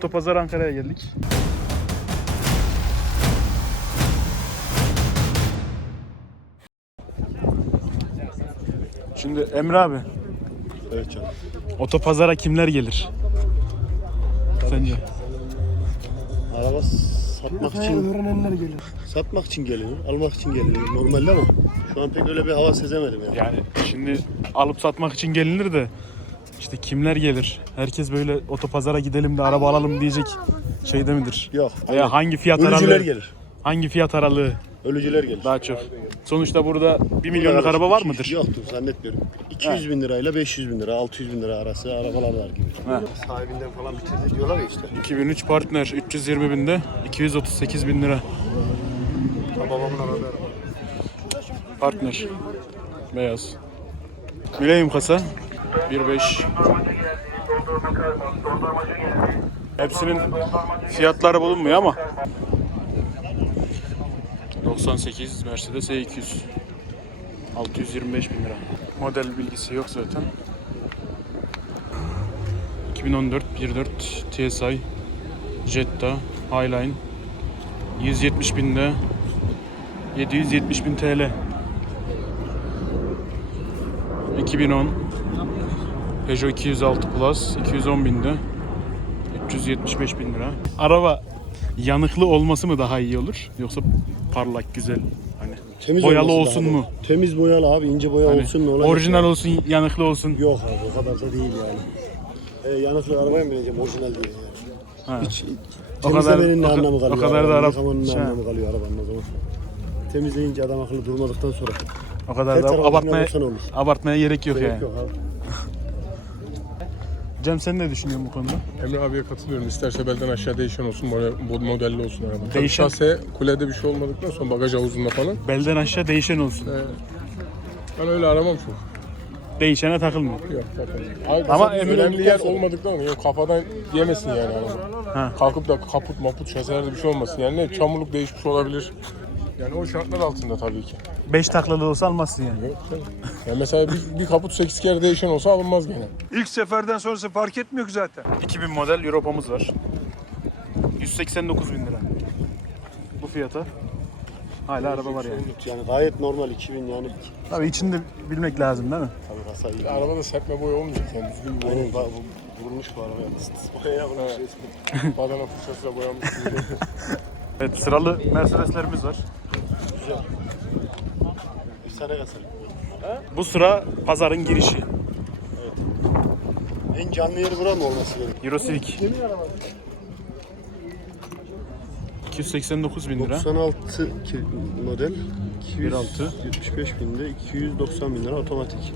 Otopazar Ankara'ya geldik. Şimdi Emre abi, Evet canım. otopazara kimler gelir? Sence? Araba satmak için öğrenenler gelir. satmak için geliyor, almak için geliyor normalde ama şu an pek öyle bir hava sezemedim ya. Yani şimdi alıp satmak için gelinir de işte kimler gelir? Herkes böyle otopazara gidelim de araba alalım diyecek şeyde midir? Yok. Veya hangi fiyat Ölücüler aralığı? gelir. Hangi fiyat aralığı Ölücüler gelir. daha çok? Sonuçta burada 1 milyonluk araba var mıdır? Yoktur zannetmiyorum. 200 bin lirayla 500 bin lira, 600 bin lira arası arabalar var gibi. Ha. Sahibinden falan bitirdi diyorlar ya işte. 2003 partner 320 binde 238 bin lira. Babamın aradı Partner. Beyaz. Mileyim kasa. 1.5. Hepsinin fiyatları bulunmuyor ama. 98 Mercedes E200. 625 bin lira. Model bilgisi yok zaten. 2014 1.4 TSI Jetta Highline 170 binde 770 bin TL 2010 Peugeot 206 Plus 210 binde 375 bin lira. Araba yanıklı olması mı daha iyi olur yoksa parlak güzel hani Temiz boyalı olması olsun mu? Temiz boyalı abi, ince boya Hani olsun ne olacak? orijinal olsun yanıklı olsun. Yok abi o kadar da değil yani. E, yanıklı arabaya mı bineceğim orijinal değil yani. Ha. Hiç O temizlemenin ne kadar- o anlamı ka- kalıyor? o kadar da arabanın, araba- Yıkamanın ne şey. anlamı kalıyor arabanın o zaman? Temizleyince adam akıllı durmadıktan sonra. O kadar Her da tarafı abartmaya orijinal olsa ne olur? abartmaya gerek yok Gerek yani. yok abi. Cem sen ne düşünüyorsun bu konuda? Emre abiye katılıyorum. İsterse belden aşağı değişen olsun, bu modelli olsun araba. Tabii Değişen- şase kulede bir şey olmadıktan sonra bagaj havuzunda falan. Belden aşağı değişen olsun. Ee, ben öyle aramam çok. Değişene takılma. Yok. Abi, Ama emin önemli olduktan yer sonra- olmadıktan sonra yok, kafadan yemesin yani araba. Ha. Kalkıp da kaput maput şaselerde bir şey olmasın. Yani ne çamurluk değişmiş olabilir. Yani o şartlar altında tabii ki. 5 taklalı olsa almazsın yani. Yani mesela bir, bir kaput 8 kere değişen olsa alınmaz gene. İlk seferden sonrası fark etmiyor ki zaten. 2000 model Europa'mız var. 189 bin lira. Bu fiyata. Hala araba var yani. Yani gayet normal 2000 yani. Tabii içinde bilmek lazım değil mi? Tabii kasa iyi. Arabada serpme boya olmayacak yani düzgün bir boya Aynen olacak. bu- vurulmuş bu arabaya. Boyaya vurmuş. Evet. Badana fırçasıyla boyanmış. Evet sıralı Mercedeslerimiz var. Güzel. Efsane kasa. Bu sıra pazarın girişi. En canlı yeri bura mı olması gerekiyor? Euro Civic. 289 bin lira. 96 ki- model 1.6. 275 binde 290 bin lira otomatik.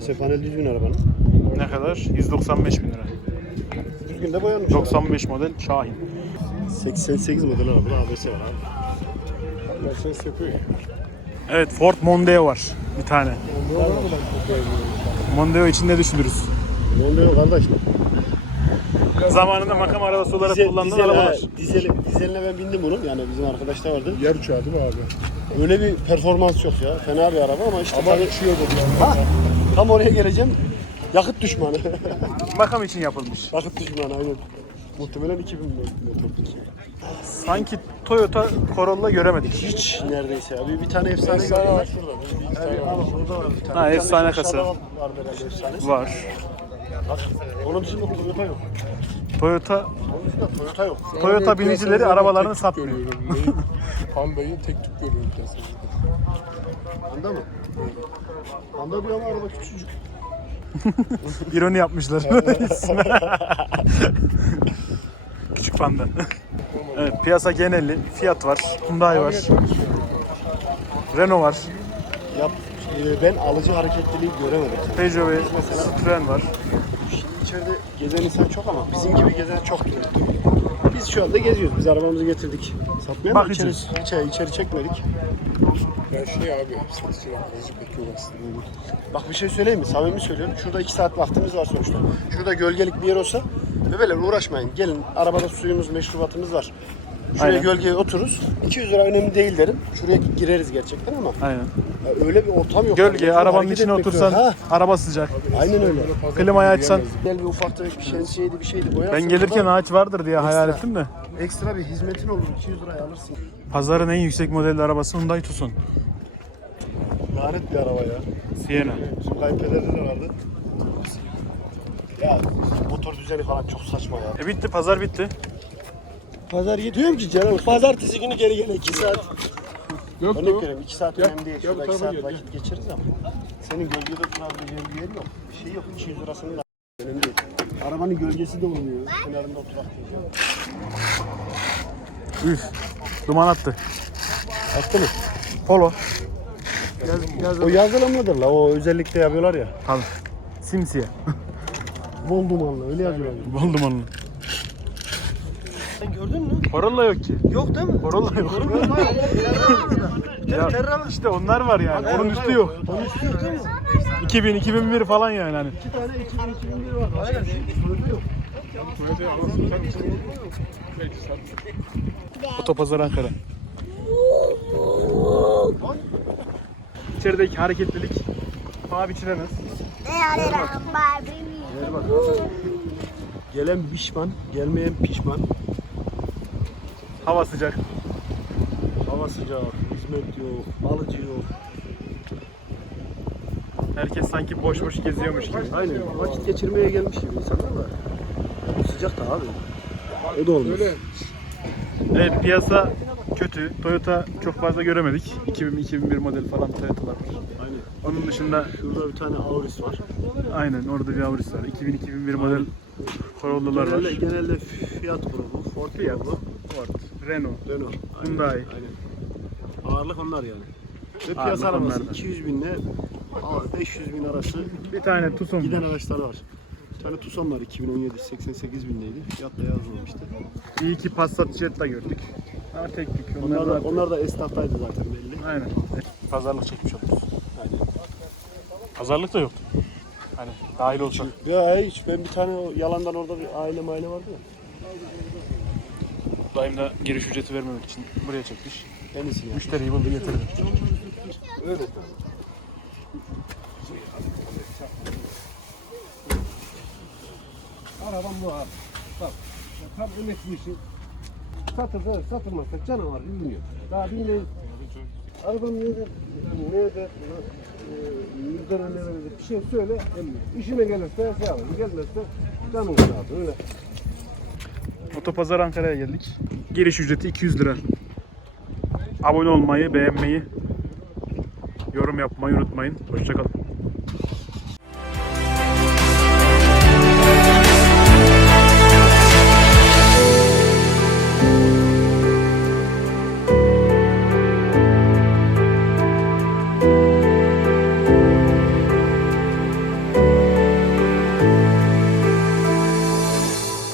Şase panel düzgün arabanın. Ne kadar? 195 bin lira. Düzgün de boyanmış. 95 model Şahin. 88 model araba. ABS var abi. Mercedes yapıyor ya. Evet Ford Mondeo var bir tane. Mondeo için ne düşünürüz? Mondeo kardeş. Zamanında makam arabası olarak Dizel, kullanılan dizel, arabalar. ha, dizel, dizeline ben bindim bunun. Yani bizim arkadaşta vardı. Yer uçağı değil mi abi? Öyle bir performans yok ya. Fena bir araba ama işte Ama tabii- uçuyordu yani. Ha, tam oraya geleceğim. Yakıt düşmanı. Makam için yapılmış. Yakıt düşmanı aynen. Muhtemelen 2000 motor. Sanki Toyota Corolla göremedik. Hiç neredeyse ya. Bir, bir tane efsane Efsane gördüm şurada. Bir tane var. abi, bir tane. Ha, efsane kasa. Var herhalde efsanesi. Var. Bak, Onun dışında Toyota yok. Toyota Toyota yok. Toyota binicileri arabalarını satmıyor. Panda'yı tek tük görüyorum Honda mı? Honda diyor ama araba küçücük. İroni yapmışlar. İsme. Küçük panda. evet, piyasa geneli. Fiat var. Hyundai var. Renault var. Yap, e, ben alıcı hareketliliği göremedim. Peugeot ve Citroen var. İçeride gezen insan çok ama bizim gibi gezen çok değil. Biz şu anda geziyoruz. Biz arabamızı getirdik. Satmaya ama içeri, Bakacağız. içeri, içeri çekmedik. Ya şey abi, satışçı aracı pek yok aslında. Bak bir şey söyleyeyim mi? Samimi söylüyorum. Şurada iki saat vaktimiz var sonuçta. Şurada gölgelik bir yer olsa Bebeler uğraşmayın. Gelin arabada suyumuz, meşrubatımız var. Şuraya Aynen. gölgeye otururuz. 200 lira önemli değil derim. Şuraya gireriz gerçekten ama Aynen. ya öyle bir ortam yok. Gölge, Yani arabanın hareket içine etmek otursan yok. Ha, araba sıcak. aynen öyle. Klimayı açsan. Gel bir ufak tefek bir şemsiyeydi bir şeydi boyarsın. Ben gelirken burada ağaç vardır diye hayal Ekstra. ettim de. ekstra bir hizmetin olur. 200 liraya alırsın. Pazarın en yüksek modelli arabası Hyundai Tucson. Lanet bir araba ya. Sienna. Bizim kayınpederde de vardı. Ya motor düzeni falan çok saçma ya. E bitti, pazar bitti. Pazar gidiyorum ki canım. Pazartesi günü geri gene 2 saat. Yok Örnek veriyorum 2 saat Gel, önemli değil. gel Şurada 2 tarafa saat gel, vakit geçiririz ama. Senin gölgede durabileceğin bir yer yok. Bir şey yok. 200 lirasını da önemli değil. Arabanın gölgesi de olmuyor. Kenarında oturak. Üf. Duman attı. Attı mı? Polo. O yazılımlıdır la. O özellikle yapıyorlar ya. Tabii. Simsiyah. Bol dumanlı. Öyle yazıyorlar. Bol dumanlı. Sen gördün mü? Corolla yok ki. Yok değil mi? Corolla yok. ya, işte onlar var yani. Onun üstü yok. Onun üstü yok değil mi? 2000, 2001 falan yani hani. Bir tane 2000 2001 var. Aynen. Soydu yok. Otopazar Ankara. İçerideki hareketlilik paha biçilemez. Gelen pişman, gelmeyen pişman. Hava sıcak. Hava sıcak, hizmet yok, alıcı yok. Herkes sanki boş boş geziyormuş gibi. Aynen. Vakit geçirmeye gelmiş gibi insanlar var. Sıcak da abi. O da olmaz. Evet piyasa kötü. Toyota çok fazla göremedik. 2000-2001 model falan Toyota'lar var. Aynen. Onun dışında Şurada bir tane Auris var. aynen orada bir Auris var. 2000-2001 model Corolla'lar var. Genelde, genelde Fiat grubu, Ford Fiat, grubu, Renault. Renault. Aynen. Hyundai. Aynen. Ağırlık onlar yani. Ve piyasa arabası onlarda. 200 binle 500 bin arası Bir tane Tucson giden var. araçlar var. Bir tane Tucson var 2017 88 bindeydi. Fiyat da yazmamıştı. İyi ki Passat Jetta gördük. Ama tek tük. Onlar da, da- onlar da esnaftaydı zaten belli. Aynen. Pazarlık çekmiş oluruz. Aynen. Pazarlık da yok. Hani dahil olsak. Ya hiç ben bir tane o yalandan orada bir aile maile vardı ya. Daim da giriş ücreti vermemek için buraya çekmiş. En iyisi ya. Müşteriyi buldu getirdi. Öyle. Arabam bu abi. Bak. ya Tam emekli işi. Satılsa satılmazsa canavar gibi biniyor. Daha binmeyin. Arabam nerede? Nerede? Yüzden önüne verecek bir şey söyle. emmi. İşime gelirse şey alırım. Gelmezse canım sağ. Öyle. Otopazar Ankara'ya geldik. Giriş ücreti 200 lira. Abone olmayı, beğenmeyi, yorum yapmayı unutmayın. Hoşçakalın.